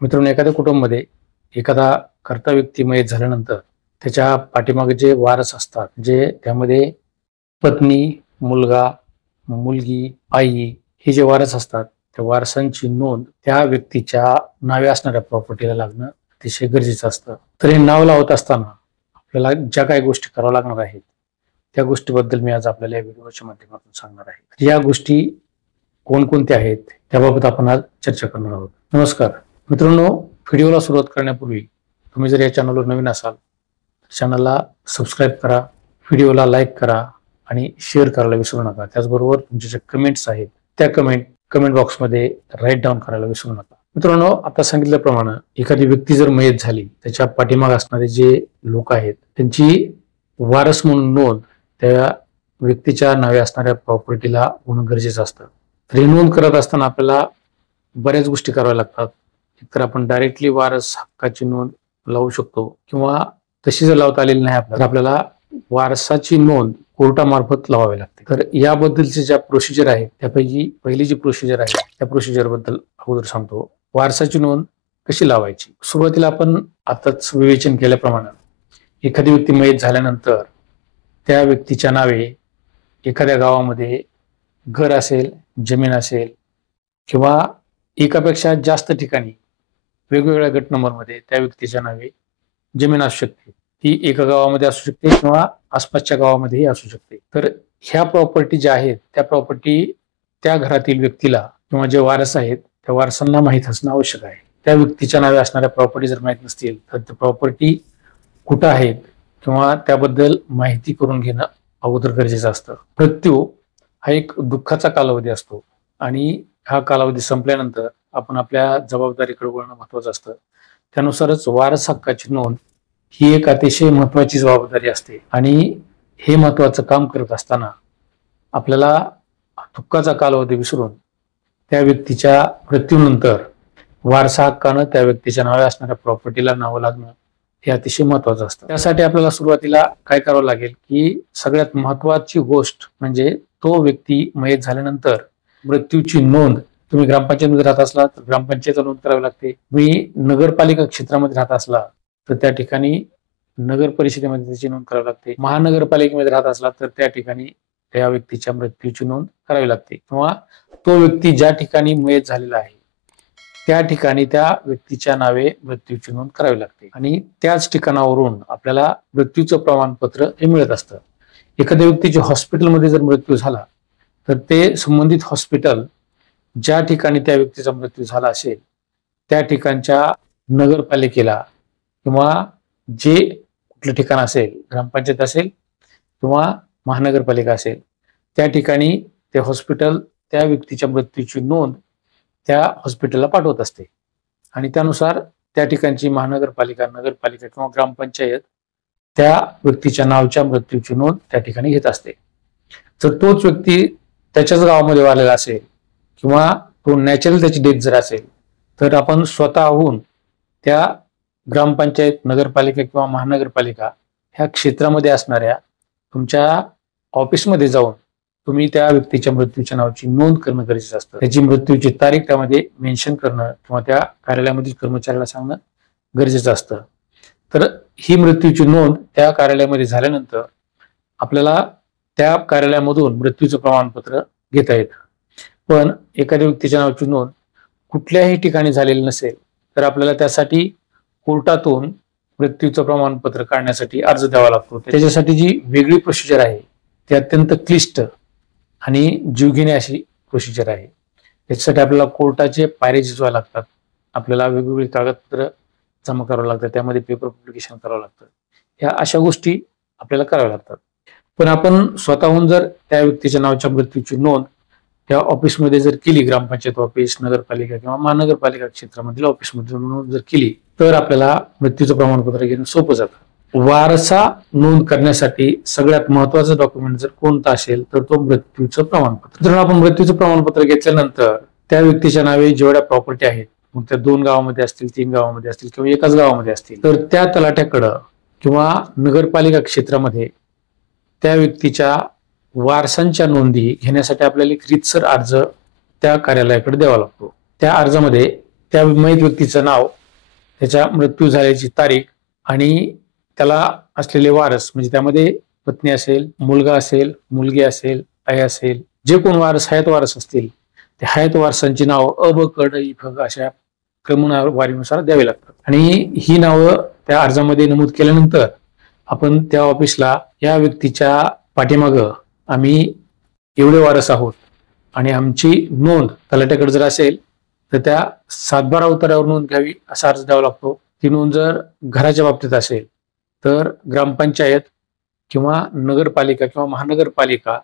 मित्रांनो, एखाद्या कुटुंबामध्ये एखादा कर्ता व्यक्ती मयत झाल्यानंतर त्याच्या पाठीमागे जे वारस असतात, जे त्यामध्ये पत्नी, मुलगा, मुलगी, आई हे जे वारस असतात, त्या वारसांची नोंद त्या व्यक्तीच्या नावे असणाऱ्या प्रॉपर्टीला लागणं अतिशय गरजेचं असतं. तर हे नाव लावत असताना आपल्याला ज्या काही गोष्टी कराव्या लागणार आहेत, त्या गोष्टीबद्दल मी आज आपल्याला या व्हिडिओच्या माध्यमातून सांगणार आहे. या गोष्टी कोणकोणत्या आहेत, त्याबाबत आपण आज चर्चा करणार आहोत. नमस्कार मित्रांनो, व्हिडिओला सुरुवात करण्यापूर्वी तुम्ही जर या चॅनलवर नवीन असाल तर चॅनलला सबस्क्राईब करा, व्हिडिओला लाईक करा आणि शेअर करायला विसरू नका. त्याचबरोबर तुमचे जे कमेंट्स आहेत त्या कमेंट बॉक्समध्ये राईट डाऊन करायला विसरू नका. मित्रांनो, आता सांगितल्याप्रमाणे एखादी व्यक्ती जर मयत झाली, त्याच्या पाठीमागे असणारे जे लोक आहेत त्यांची वारस म्हणून नोंद त्या व्यक्तीच्या नावे असणाऱ्या प्रॉपर्टीला होणं गरजेचं असतं. तर ही नोंद करत असताना आपल्याला बऱ्याच गोष्टी कराव्या लागतात. तर आपण डायरेक्टली वारस हक्काची नोंद लावू शकतो किंवा तशी जर लावता आलेली नाही आपल्याला वारसाची नोंद कोर्टामार्फत लावावी लागते. तर याबद्दलची ज्या प्रोसिजर आहे त्यापैकी पहिली जी प्रोसिजर आहे त्या प्रोसिजर बद्दल अगोदर सांगतो. वारसाची नोंद कशी लावायची? सुरुवातीला आपण आताच विवेचन केल्याप्रमाणे एखादी व्यक्ती मयत झाल्यानंतर त्या व्यक्तीच्या नावे एखाद्या गावामध्ये घर असेल, जमीन असेल किंवा एकापेक्षा जास्त ठिकाणी वेगवेगळ्या गट नंबरमध्ये त्या व्यक्तीच्या नावे जमीन असू शकते. ती एका गावामध्ये असू शकते किंवा आसपासच्या गावामध्येही असू शकते. तर ह्या प्रॉपर्टी ज्या आहेत त्या प्रॉपर्टी त्या घरातील व्यक्तीला किंवा जे वारस आहेत त्या वारसांना माहीत असणं आवश्यक आहे. त्या व्यक्तीच्या नावे असणाऱ्या प्रॉपर्टी जर माहीत नसतील तर त्या प्रॉपर्टी कुठं आहेत किंवा त्याबद्दल माहिती करून घेणं अगोदर गरजेचं असतं. मृत्यू हा एक दुःखाचा कालावधी असतो आणि हा कालावधी संपल्यानंतर आपण आपल्या जबाबदारीकडे वळणं महत्वाचं असतं. त्यानुसारच वारस हक्काची नोंद ही एक अतिशय महत्वाची जबाबदारी असते आणि हे महत्वाचं काम करत असताना आपल्याला दुःखाचा कालावधी विसरून त्या व्यक्तीच्या मृत्यूनंतर वारसा हक्कानं त्या व्यक्तीच्या नावे असणाऱ्या प्रॉपर्टीला नावं लागणं हे अतिशय महत्वाचं असतं. त्यासाठी आपल्याला सुरुवातीला काय करावं लागेल की सगळ्यात महत्वाची गोष्ट म्हणजे तो व्यक्ती मयत झाल्यानंतर मृत्यूची नोंद तुम्ही ग्रामपंचायतीमध्ये राहत असला तर ग्रामपंचायत नोंद करावी लागते. तुम्ही नगरपालिका क्षेत्रामध्ये राहत असला तर त्या ठिकाणी नगर परिषदेमध्ये त्याची नोंद करावी लागते. महानगरपालिकेमध्ये राहत असला तर त्या ठिकाणी त्या व्यक्तीच्या मृत्यूची नोंद करावी लागते किंवा तो व्यक्ती ज्या ठिकाणी मयत झालेला आहे त्या ठिकाणी त्या व्यक्तीच्या नावे मृत्यूची नोंद करावी लागते आणि त्याच ठिकाणावरून आपल्याला मृत्यूचं प्रमाणपत्र हे मिळत असतं. एखाद्या व्यक्तीच्या हॉस्पिटलमध्ये जर मृत्यू झाला तर ते संबंधित हॉस्पिटल ज्या ठिकाणी त्या व्यक्तीचा मृत्यू झाला असेल त्या ठिकाणच्या नगरपालिकेला किंवा जे कुठलं ठिकाण असेल, ग्रामपंचायत असेल किंवा महानगरपालिका असेल, त्या ठिकाणी ते हॉस्पिटल त्या व्यक्तीच्या मृत्यूची नोंद त्या हॉस्पिटलला पाठवत असते आणि त्यानुसार त्या ठिकाणची महानगरपालिका, नगरपालिका किंवा ग्रामपंचायत त्या व्यक्तीच्या नावच्या मृत्यूची नोंद त्या ठिकाणी घेत असते. जर तोच व्यक्ती त्याच्याच गावामध्ये वारलेला असेल किंवा तो नॅचरल त्याची डेथ जर असेल तर आपण स्वतःहून त्या ग्रामपंचायत, नगरपालिका किंवा महानगरपालिका ह्या क्षेत्रामध्ये असणाऱ्या तुमच्या ऑफिसमध्ये जाऊन तुम्ही त्या व्यक्तीच्या मृत्यूच्या नावाची नोंद करणं गरजेचं असतं. त्याची मृत्यूची तारीख त्यामध्ये मेन्शन करणं किंवा त्या कार्यालयामधील कर्मचाऱ्याला सांगणं गरजेचं असतं. तर ही मृत्यूची नोंद त्या कार्यालयामध्ये झाल्यानंतर आपल्याला त्या कार्यालयामधून मृत्यूचं प्रमाणपत्र घेता येतं. पण एखाद्या व्यक्तीच्या नावाची नोंद कुठल्याही ठिकाणी झालेली नसेल तर आपल्याला त्यासाठी कोर्टातून मृत्यूचं प्रमाणपत्र काढण्यासाठी अर्ज द्यावा लागतो. त्याच्यासाठी जी वेगळी प्रोसिजर आहे ती अत्यंत क्लिष्ट आणि जीवघेणी अशी प्रोसिजर आहे. त्याच्यासाठी आपल्याला कोर्टाचे पायऱ्या झिजवाव्या लागतात. आपल्याला वेगवेगळी कागदपत्र जमा करावं लागतात, त्यामध्ये पेपर पब्लिकेशन करावं लागतं. ह्या अशा गोष्टी आपल्याला कराव्या लागतात. पण आपण स्वतःहून जर त्या व्यक्तीच्या नावाच्या मृत्यूची नोंद त्या ऑफिसमध्ये जर केली, ग्रामपंचायत ऑफिस, नगरपालिका किंवा महानगरपालिका क्षेत्रामधील ऑफिसमध्ये नोंद जर केली तर आपल्याला मृत्यूचं प्रमाणपत्र घेणं सोपं जातं. वारसा नोंद करण्यासाठी सगळ्यात महत्वाचं डॉक्युमेंट जर कोणतं असेल तर तो मृत्यूचं प्रमाणपत्र. जर आपण मृत्यूचं प्रमाणपत्र घेतल्यानंतर त्या व्यक्तीच्या नावे जेवढ्या प्रॉपर्टी आहेत, मग त्या 2 गावामध्ये असतील, 3 गावामध्ये असतील किंवा एकाच गावामध्ये असतील, तर त्या तलाठ्याकडं किंवा नगरपालिका क्षेत्रामध्ये त्या व्यक्तीच्या वारसांच्या नोंदी घेण्यासाठी आपल्याला एक रीतसर अर्ज त्या कार्यालयाकडे द्यावा लागतो. त्या अर्जामध्ये त्या मयत व्यक्तीचं नाव, त्याच्या मृत्यू झाल्याची तारीख आणि त्याला असलेले वारस, म्हणजे त्यामध्ये पत्नी असेल, मुलगा असेल, मुलगी असेल, आई असेल, जे कोण वारस हयात वारस असतील ते हयात वारसांची नाव अ ब क ड इ फ ग अशा क्रमवारीनुसार द्यावी लागतात. आणि ही नावं त्या अर्जामध्ये नमूद केल्यानंतर आपण त्या ऑफिसला या व्यक्तीच्या पाठीमागं आम्ही एवढे वारस आहोत आणि आमची नोंद तलाट्याकडे जर असेल तर त्या 7/12 उतार्यावर नोंद घ्यावी असा अर्ज द्यावा लागतो. ती नोंद जर घराच्या बाबतीत असेल तर ग्रामपंचायत किंवा नगरपालिका किंवा महानगरपालिका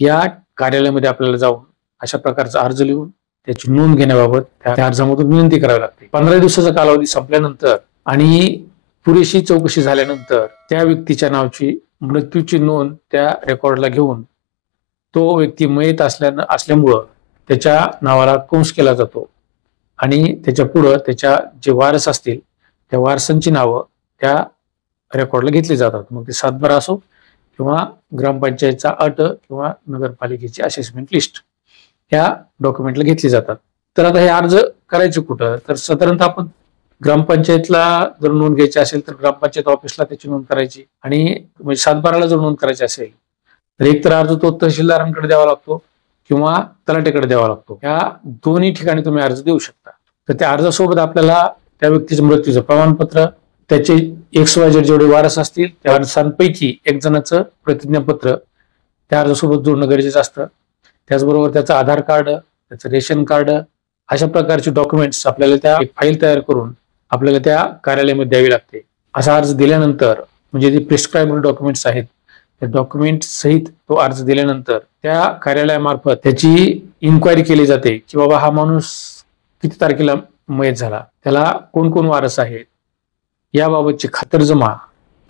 या कार्यालयामध्ये आपल्याला जाऊन अशा प्रकारचा अर्ज लिहून त्याची नोंद घेण्याबाबत त्या अर्जामधून विनंती करावी लागते. 15 दिवसाचा कालावधी संपल्यानंतर आणि पुरेशी चौकशी झाल्यानंतर त्या व्यक्तीच्या नावाची मृत्यूची नोंद त्या रेकॉर्डला घेऊन तो व्यक्ती मयत असल्यामुळं त्याच्या नावाला कंस केला जातो आणि त्याच्या पुढं त्याच्या जे वारस असतील त्या वारसांची नावं त्या रेकॉर्डला घेतली जातात. मग ते 7/12 असो किंवा ग्रामपंचायतचा अट किंवा नगरपालिकेची असेसमेंट लिस्ट ह्या डॉक्युमेंटला घेतली जातात. तर आता हे अर्ज करायचे कुठं, तर साधारणतः आपण ग्रामपंचायतला जर नोंद घ्यायची असेल तर ग्रामपंचायत ऑफिसला त्याची नोंद करायची आणि म्हणजे 7/12ला जर नोंद करायची असेल तर एकतर अर्ज तो तहसीलदारांकडे द्यावा लागतो किंवा तलाठ्याकडे द्यावा लागतो. या दोन्ही ठिकाणी तुम्ही अर्ज देऊ शकता. तर त्या अर्जासोबत आपल्याला त्या व्यक्तीचं मृत्यूचं प्रमाणपत्र, त्याचे XYZ जेवढे वारस असतील त्या वारसांपैकी एक जणाचं प्रतिज्ञापत्र त्या अर्जासोबत जोडणं गरजेचं असतं. त्याचबरोबर त्याचं आधार कार्ड, त्याचं रेशन कार्ड अशा प्रकारचे डॉक्युमेंट्स आपल्याला त्या फाईल तयार करून आपल्याला त्या कार्यालयामध्ये द्यावी लागते. असा अर्ज दिल्यानंतर म्हणजे जे प्रिस्क्राइब्ड डॉक्युमेंट्स आहेत त्या डॉक्युमेंट सहित तो अर्ज दिल्यानंतर त्या कार्यालयामार्फत त्याची इन्क्वायरी केली जाते की बाबा हा माणूस किती तारखेला मयत झाला, त्याला कोण कोण वारस आहेत याबाबतची खातरजमा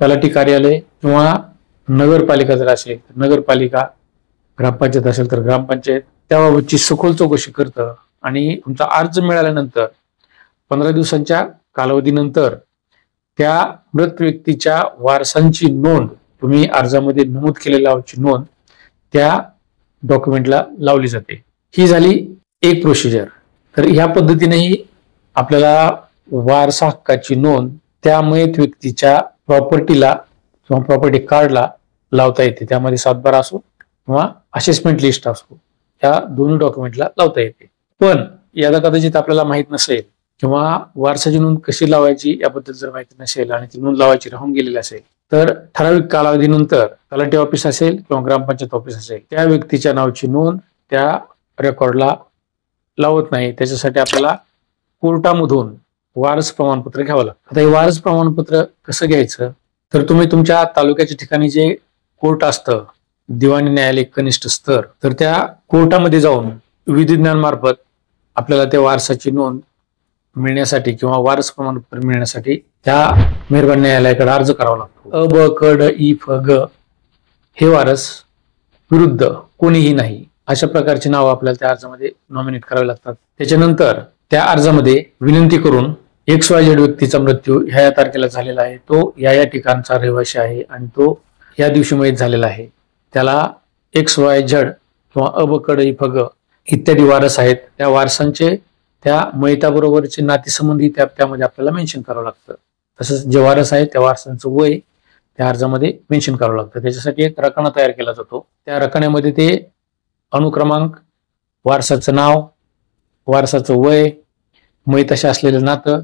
तलाठी कार्यालय किंवा नगरपालिका जर असेल तर नगरपालिका, ग्रामपंचायत असेल तर ग्रामपंचायत त्याबाबतची सखोल चौकशी करतं आणि तुमचा अर्ज मिळाल्यानंतर 15 दिवसांच्या कालावधीनंतर त्या मृत व्यक्तीच्या वारसांची नोंद तुम्ही अर्जामध्ये नमूद केलेल्या नोंद त्या डॉक्युमेंटला लावली जाते. ही झाली एक प्रोसिजर. तर ह्या पद्धतीनेही आपल्याला वारसा हक्काची नोंद त्या मयत व्यक्तीच्या प्रॉपर्टीला किंवा प्रॉपर्टी कार्डला लावता येते. त्यामध्ये 7/12 असो किंवा असेसमेंट लिस्ट असो या दोन्ही डॉक्युमेंटला लावता येते. पण याला कदाचित आपल्याला माहित नसेल किंवा वारसाची नोंद कशी लावायची याबद्दल जर माहिती नसेल आणि ती नोंद लावायची राहून गेलेली असेल तर ठराविक कालावधीनंतर तलाठी ऑफिस असेल किंवा ग्रामपंचायत ऑफिस असेल त्या व्यक्तीच्या नावाची नोंद त्या रेकॉर्डला लावत नाही. त्याच्यासाठी आपल्याला कोर्टामधून वारस प्रमाणपत्र घ्यावं लागतं. आता हे वारस प्रमाणपत्र कसं घ्यायचं, तर तुम्ही तुमच्या तालुक्याच्या ठिकाणी जे कोर्ट असतं, दिवाणी न्यायालय कनिष्ठ स्तर, तर त्या कोर्टामध्ये जाऊन विधिज्ञान मार्फत आपल्याला त्या वारसाची नोंद मिळण्यासाठी किंवा वारस प्रमाणपत्र मिळण्यासाठी त्या मेहरबान न्यायालयाकडे अर्ज करावा लागतो. अ ब क ड इ फ ग हे वारस विरुद्ध कोणीही नाही अशा प्रकारची नावं आपल्याला त्या अर्जामध्ये नॉमिनेट करावी लागतात. त्याच्यानंतर त्या अर्जामध्ये विनंती करून XYZ व्यक्तीचा मृत्यू ह्या तारखेला झालेला आहे, तो या ठिकाणचा रहिवासी आहे आणि तो या दिवशी मयत झालेला आहे, त्याला XYZ किंवा अ ब क ड इ फ ग इत्यादी वारस आहेत. त्या वारसांचे त्या मयताबरोबरचे नातेसंबंधी त्यामध्ये आपल्याला मेन्शन करावं लागतं. तसंच जे वारस आहे त्या वारसांचं वय त्या अर्जामध्ये मेन्शन करावं लागतं. त्याच्यासाठी एक रकाना तयार केला जातो. त्या रकान्यामध्ये ते अनुक्रमांक, वारसाचं नाव, वारसाचं वय, मयताशी असलेलं नातं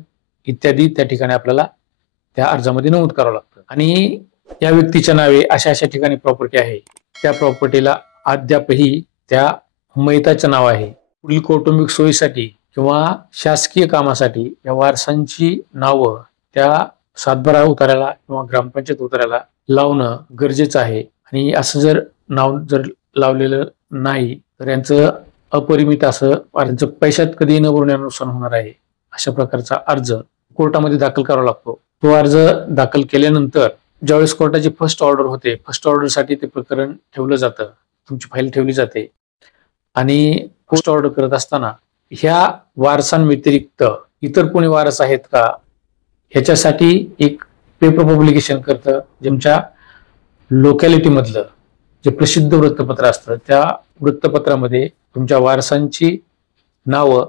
इत्यादी त्या ठिकाणी आपल्याला त्या अर्जामध्ये नमूद करावं लागतं. आणि या व्यक्तीच्या नावे अशा अशा ठिकाणी प्रॉपर्टी आहे, त्या प्रॉपर्टीला अद्यापही त्या मयताचं नाव आहे. पुढील कौटुंबिक सोयीसाठी किंवा शासकीय कामासाठी या वारसांची नावं त्या 7/12 उतार्याला किंवा ग्रामपंचायत उतार्याला लावणं गरजेचं आहे. आणि असं जर नाव जर लावलेलं नाही तर यांचं अपरिमित असं त्यांचं पैशात कधी न भरण्याचं नुकसान होणार आहे अशा प्रकारचा अर्ज कोर्टामध्ये दाखल करावा लागतो. तो अर्ज दाखल केल्यानंतर ज्यावेळेस कोर्टाची फर्स्ट ऑर्डर होते, फर्स्ट ऑर्डरसाठी ते प्रकरण ठेवलं जातं, तुमची फाईल ठेवली जाते आणि फर्स्ट ऑर्डर करत असताना ह्या वारसांव्यतिरिक्त इतर कोणी वारस आहेत का ह्याच्यासाठी एक पेपर पब्लिकेशन करतं. ज्यांच्या लोकॅलिटी मधलं जे प्रसिद्ध वृत्तपत्र असतं त्या वृत्तपत्रामध्ये तुमच्या वारसांची नावं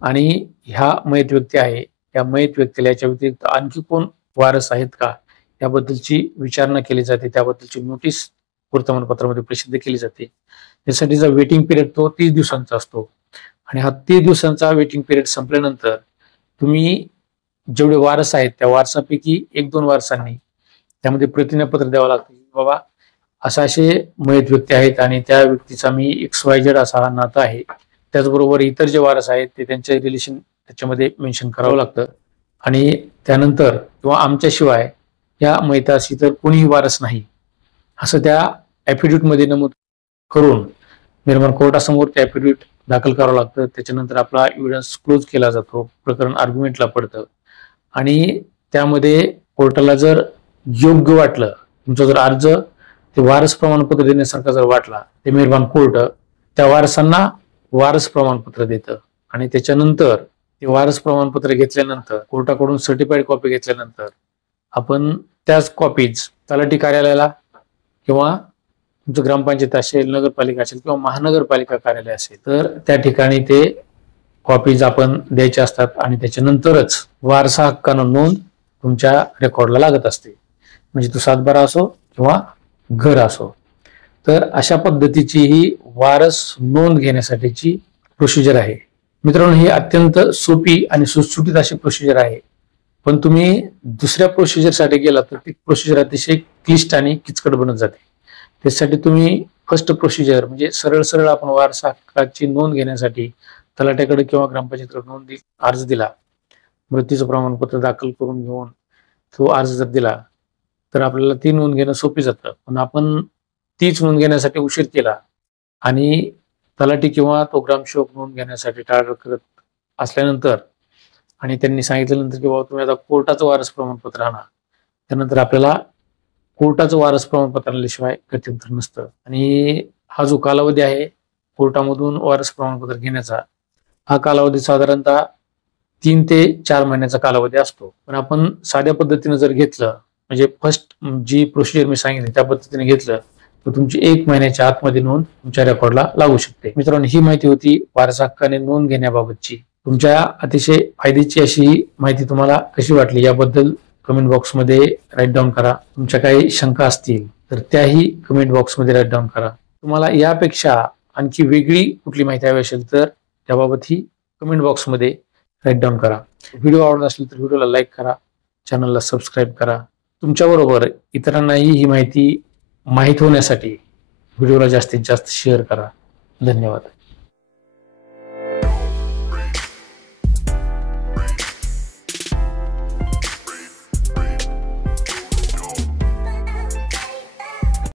आणि ह्या मयत व्यक्ती आहे, या मयत व्यक्तीला याच्या व्यतिरिक्त आणखी कोण वारस आहेत का याबद्दलची विचारणा केली जाते, त्याबद्दलची नोटीस वर्तमानपत्रामध्ये प्रसिद्ध केली जाते. त्यासाठीचा वेटिंग पिरियड तो 30 दिवसांचा असतो आणि हा 30 दिवसांचा वेटिंग पिरियड संपल्यानंतर तुम्ही जेवढे वारस आहेत त्या वारसापैकी 1-2 वारसांनी त्यामध्ये प्रतिज्ञापत्र द्यावं लागतं की बाबा असे मयत व्यक्ती आहेत आणि त्या व्यक्तीचा मी XYZ असा हा नातं आहे. त्याचबरोबर इतर जे वारस आहेत ते त्यांचे रिलेशन त्याच्यामध्ये मेन्शन करावं लागतं आणि त्यानंतर किंवा आमच्याशिवाय या मयताशी तर कोणीही वारस नाही असं त्या ॲफिडेव्हिटमध्ये नमूद करून निर्माण कोर्टासमोर ते ॲफिडेव्हिट दाखल करावं लागतं. त्याच्यानंतर आपला एव्हिडन्स क्लोज केला जातो, प्रकरण आर्ग्युमेंटला पडतं आणि त्यामध्ये कोर्टाला जर योग्य वाटलं, तुमचा जर अर्ज ते वारस प्रमाणपत्र देण्यासारखा जर वाटला, ते मेहरबान कोर्ट त्या वारसांना वारस प्रमाणपत्र देतं आणि त्याच्यानंतर ते वारस प्रमाणपत्र घेतल्यानंतर कोर्टाकडून सर्टिफाईड कॉपी घेतल्यानंतर आपण त्याच कॉपीज तलाठी कार्यालयाला किंवा तुमचं ग्रामपंचायत असेल, नगरपालिका असेल किंवा महानगरपालिका कार्यालय असेल तर त्या ठिकाणी ते कॉपीज आपण द्यायचे असतात आणि त्याच्यानंतरच वारसा हक्कानं नोंद तुमच्या रेकॉर्डला लागत असते. म्हणजे तो 7/12 असो किंवा घर असो. तर अशा पद्धतीची ही वारस नोंद घेण्यासाठीची प्रोसिजर आहे. मित्रांनो, ही अत्यंत सोपी आणि सुटसुटीत अशी प्रोसिजर आहे. पण तुम्ही दुसऱ्या प्रोसिजरसाठी गेला तर ती प्रोसिजर अतिशय क्लिष्ट आणि किचकट बनत जाते. त्यासाठी तुम्ही फर्स्ट प्रोसिजर म्हणजे सरळ सरळ आपण वारसा हक्काची नोंद घेण्यासाठी तलाट्याकडे किंवा ग्रामपंचायतीकडे नोंद अर्ज दिला, मृत्यूचं प्रमाणपत्र दाखल करून घेऊन तो अर्ज जर दिला तर आपल्याला ती नोंद घेणं सोपी जातं. पण आपण तीच नोंद घेण्यासाठी उशीर केला आणि तलाठी किंवा तो ग्रामसेवक नोंद घेण्यासाठी टाळाटाळ करत असल्यानंतर आणि त्यांनी सांगितल्यानंतर की बाबा तुम्ही आता कोर्टाचं वारस प्रमाणपत्र आणा, त्यानंतर आपल्याला कोर्टाचं वारस प्रमाणपत्र आल्याशिवाय गत्यंतर नसतं. आणि हा जो कालावधी आहे कोर्टामधून वारस प्रमाणपत्र घेण्याचा, हा कालावधी साधारणतः 3 ते 4 महिन्याचा कालावधी असतो. पण आपण साध्या पद्धतीने जर घेतलं म्हणजे फर्स्ट जी प्रोसिजर मी सांगितली त्या पद्धतीने घेतलं तर तुमची 1 महिन्याच्या आतमध्ये नोंद तुमच्या रेकॉर्डला लागू शकते. मित्रांनो, ही माहिती होती वारसा हक्काने नोंद घेण्याबाबतची. तुमच्या अतिशय फायद्याची अशी माहिती तुम्हाला कशी वाटली याबद्दल कमेंट बॉक्समध्ये राईट डाऊन करा. तुमच्या काही शंका असतील तर त्याही कमेंट बॉक्समध्ये राईट डाऊन करा. तुम्हाला यापेक्षा आणखी वेगळी कुठली माहिती हवी असेल तर त्याबाबतही कमेंट बॉक्समध्ये राईट डाऊन करा. व्हिडिओ आवडत असेल तर व्हिडिओला लाईक करा, चॅनलला सबस्क्राईब करा. तुमच्याबरोबर इतरांनाही ही माहिती माहीत होण्यासाठी व्हिडिओला जास्तीत जास्त शेअर करा. धन्यवाद.